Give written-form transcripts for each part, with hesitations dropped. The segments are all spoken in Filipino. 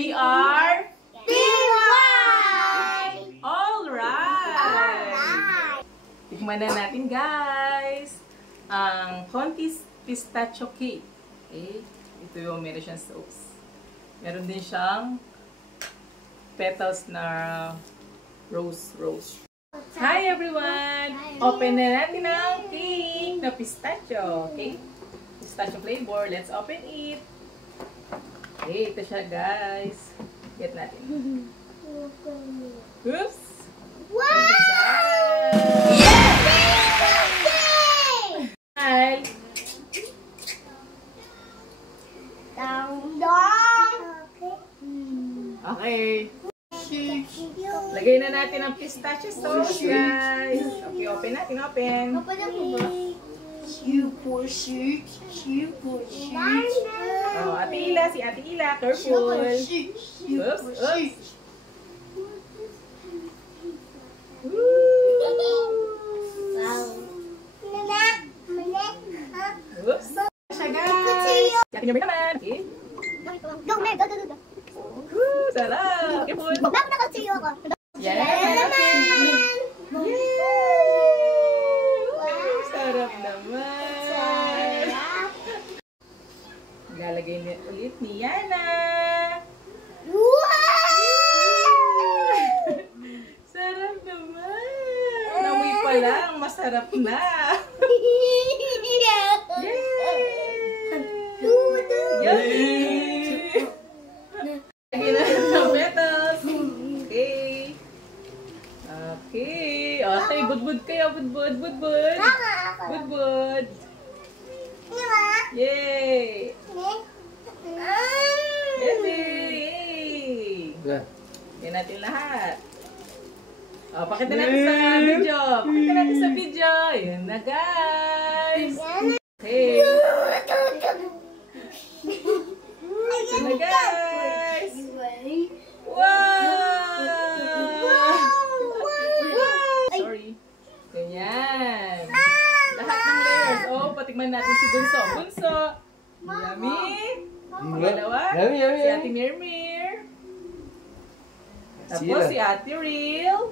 We are DY! Alright! Tikman na natin guys ang Conti's Pistachio Cake. Okay? Ito yung meron siyang sauce. Meron din siyang petals na rose. Hi everyone! Open na natin ang cake na pistachio. Okay? Pistachio flavor. Let's open it. Okay, ito siya guys. Get natin. Oops! Wow! Yeah! Hi! Okay. Lagay na natin ang pistachio sauce, guys. Okay, open natin, open. Super sweet. Oh, Ate Ila, si Ate Ila, careful. Oops, oops. Oops. Siya, guys. Si Ate Mirmy naman. Okay. Sarap. Careful. Yan. Sarap naman. Lalagay niya ulit ni Yana. Sarap naman. Namoy pa lang, masarap na. Yay! Lagyan na ng petals. Okay. Okay. Okay, budbud kayo. Budbud. Budbud. Yay! Yay! Yan natin lahat. Oh, pakita natin sa video. Pakita natin sa video. Yan na, guys. Okay. Yan na, guys. Wow! Sorry. Ganyan. Lahat ng layers. Oh, patikman natin si Bunso. Bunso! Yummy! Dalawa. Si Ate Mirmir. Tapos si Ate Real.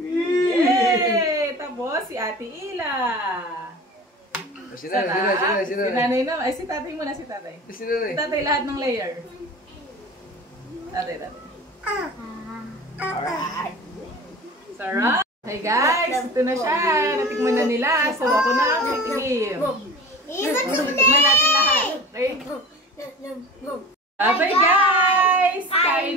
Yay! Tapos si Ate Ila. Si nanay na. Ay, si tatay muna, si tatay. Si tatay lahat ng layer. Tatay. Alright. Sarap. Hey guys, ito na siya. Natikman na nila. So ako na ang titigim. Tikman natin lahat. Okay? Bye guys! Kain